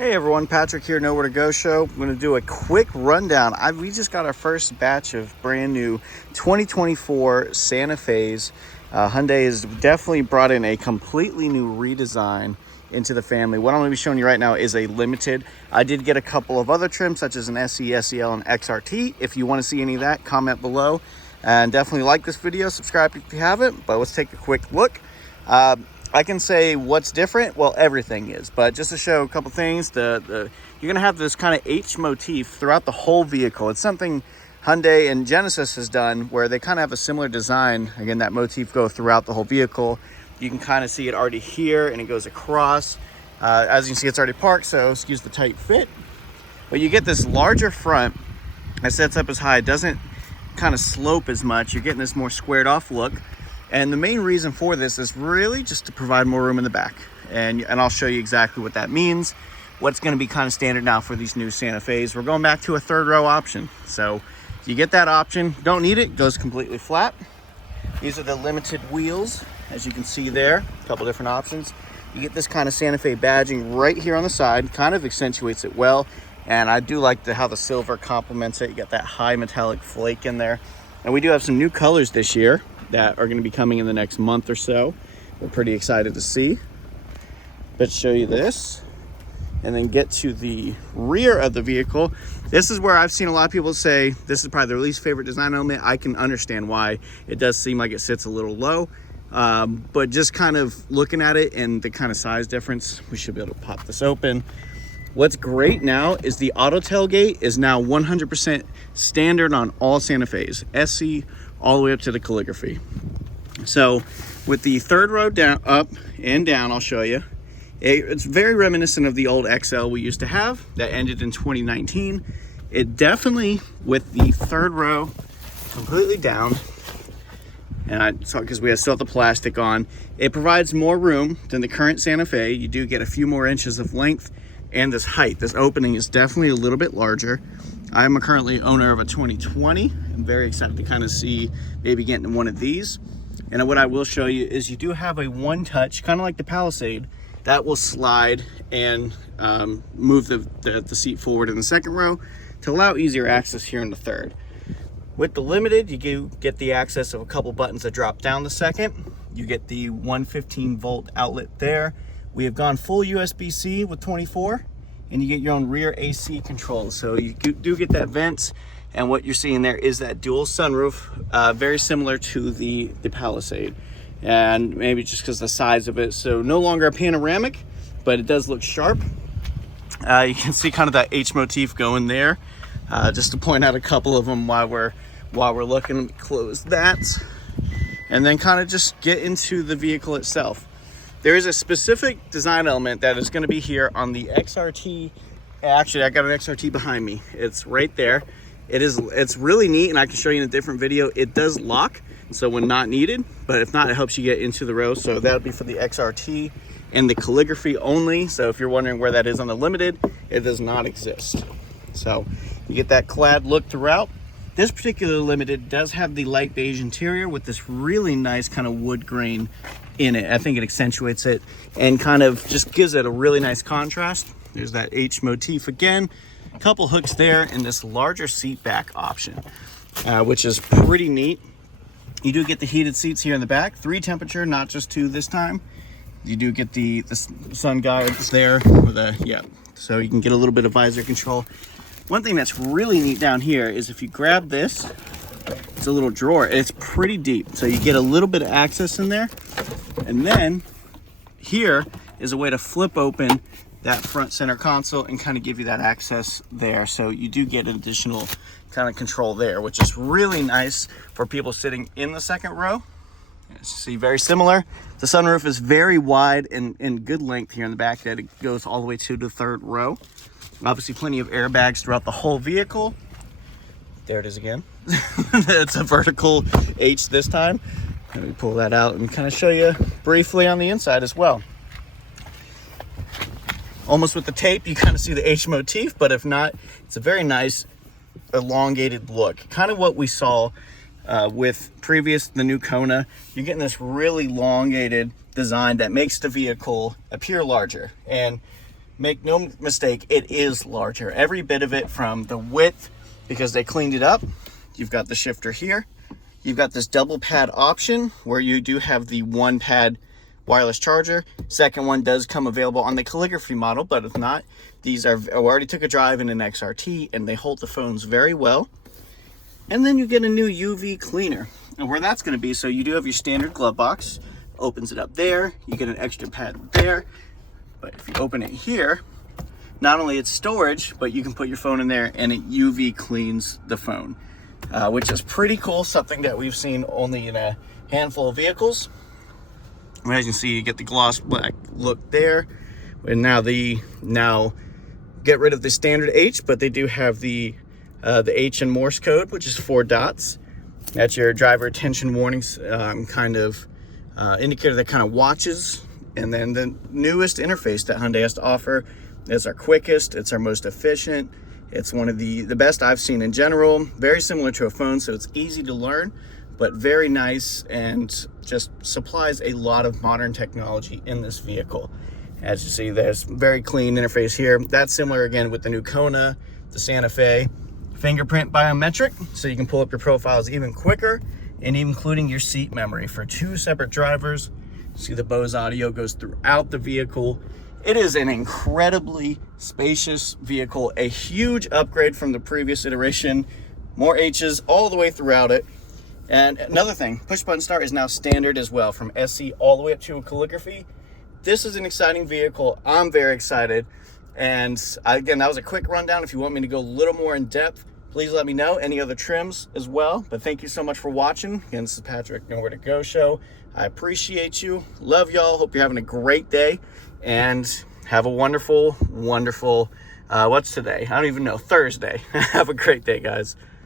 Hey everyone, Patrick here, Nowhere to Go Show. I'm going to do a quick rundown. We just got our first batch of brand new 2024 Santa Fe's. Hyundai has definitely brought in a completely new redesign into the family. What I'm going to be showing you right now is a limited. I did get a couple of other trims such as an SE, SEL, and XRT. If you want to see any of that, comment below. And definitely like this video, subscribe if you haven't, but let's take a quick look. I can say what's different. Well, everything is, but just to show a couple things, you're gonna have this kind of H motif throughout the whole vehicle. It's something Hyundai and Genesis has done where they kind of have a similar design. Again, that motif go throughout the whole vehicle. You can kind of see it already here and it goes across. As you can see, it's already parked, so excuse the tight fit. But you get this larger front that sets up as high. It doesn't kind of slope as much. You're getting this more squared off look. And the main reason for this is really just to provide more room in the back. And I'll show you exactly what that means. What's going to be kind of standard now for these new Santa Fe's. We're going back to a third row option. So if you get that option, don't need it, goes completely flat. These are the limited wheels, as you can see there, a couple different options. You get this kind of Santa Fe badging right here on the side, kind of accentuates it well. And I do like how the silver complements it. You got that high metallic flake in there. And we do have some new colors this year that are going to be coming in the next month or so. We're pretty excited to see. Let's show you this and then get to the rear of the vehicle. This is where I've seen a lot of people say this is probably their least favorite design element. I can understand why. It does seem like it sits a little low, but just kind of looking at it and the kind of size difference, we should be able to pop this open. What's great now is the auto tailgate is now 100% standard on all Santa Fe's, SE all the way up to the calligraphy. So with the third row down, up and down, I'll show you. It's very reminiscent of the old XL we used to have that ended in 2019. It definitely, with the third row completely down, and I saw because we still have the plastic on, it provides more room than the current Santa Fe. You do get a few more inches of length, and this height, this opening is definitely a little bit larger. I'm a currently owner of a 2020. I'm very excited to kind of see maybe getting one of these. And what I will show you is you do have a one touch, kind of like the Palisade, that will slide and move the seat forward in the second row to allow easier access here in the third. With the Limited, you do get the access of a couple buttons that drop down the second. You get the 115 volt outlet there. We have gone full USB-C with 24. And you get your own rear AC controls. So you do get that vents, and what you're seeing there is that dual sunroof, very similar to the Palisade. And maybe just because the size of it, so no longer a panoramic, but it does look sharp. You can see kind of that H motif going there. Just to point out a couple of them while we're looking. Close that, and then kind of just get into the vehicle itself. There is a specific design element that is going to be here on the XRT. Actually, I got an XRT behind me. It's right there. It's really neat, and I can show you in a different video. It does lock, so when not needed, but if not, it helps you get into the row. So that would be for the XRT and the calligraphy only. So if you're wondering where that is on the Limited, it does not exist. So you get that clad look throughout. This particular Limited does have the light beige interior with this really nice kind of wood grain in it. I think it accentuates it and kind of just gives it a really nice contrast. There's that H motif again, a couple hooks there, and this larger seat back option, which is pretty neat. You do get the heated seats here in the back, 3 temperature, not just 2 this time. You do get the sun guards there, so you can get a little bit of visor control. One thing that's really neat down here is if you grab this, it's a little drawer. It's pretty deep, so you get a little bit of access in there. And then here is a way to flip open that front center console and kind of give you that access there. So you do get an additional kind of control there, which is really nice for people sitting in the second row. As you see, very similar. The sunroof is very wide and good length here in the back that it goes all the way to the third row. Obviously plenty of airbags throughout the whole vehicle. There it is again. It's a vertical H this time. Let me pull that out and kind of show you briefly on the inside as well. Almost with the tape, you kind of see the H motif, but if not, it's a very nice elongated look. Kind of what we saw with the new Kona. You're getting this really elongated design that makes the vehicle appear larger. And make no mistake, it is larger. Every bit of it, from the width, because they cleaned it up. You've got the shifter here. You've got this double pad option where you do have the one pad wireless charger. Second one does come available on the calligraphy model, but if not, these are, I already took a drive in an XRT and they hold the phones very well. And then you get a new UV cleaner. And where that's going to be, so you do have your standard glove box, opens it up there, you get an extra pad there. But if you open it here, not only it's storage, but you can put your phone in there and it UV cleans the phone, which is pretty cool, something that we've seen only in a handful of vehicles. As you can see, you get the gloss black look there. And now get rid of the standard H, but they do have the H in Morse code, which is 4 dots. That's your driver attention warnings, kind of indicator that kind of watches. And then the newest interface that Hyundai has to offer is our quickest, it's our most efficient. It's one of the best I've seen in general. Very similar to a phone, so it's easy to learn, but very nice and just supplies a lot of modern technology in this vehicle. As you see, there's very clean interface here. That's similar again with the new Kona, the Santa Fe. Fingerprint biometric, so you can pull up your profiles even quicker, and even including your seat memory for 2 separate drivers. See, the Bose audio goes throughout the vehicle. It is an incredibly spacious vehicle, a huge upgrade from the previous iteration. More H's all the way throughout it. And another thing, push button start is now standard as well, from SC all the way up to a calligraphy. This is an exciting vehicle. I'm very excited. And again, that was a quick rundown. If you want me to go a little more in depth, please let me know. Any other trims as well. But thank you so much for watching. Again, this is Patrick, Nowhere to Go Show. I appreciate you. Love y'all. Hope you're having a great day. And have a wonderful, wonderful, what's today? I don't even know. Thursday. Have a great day, guys.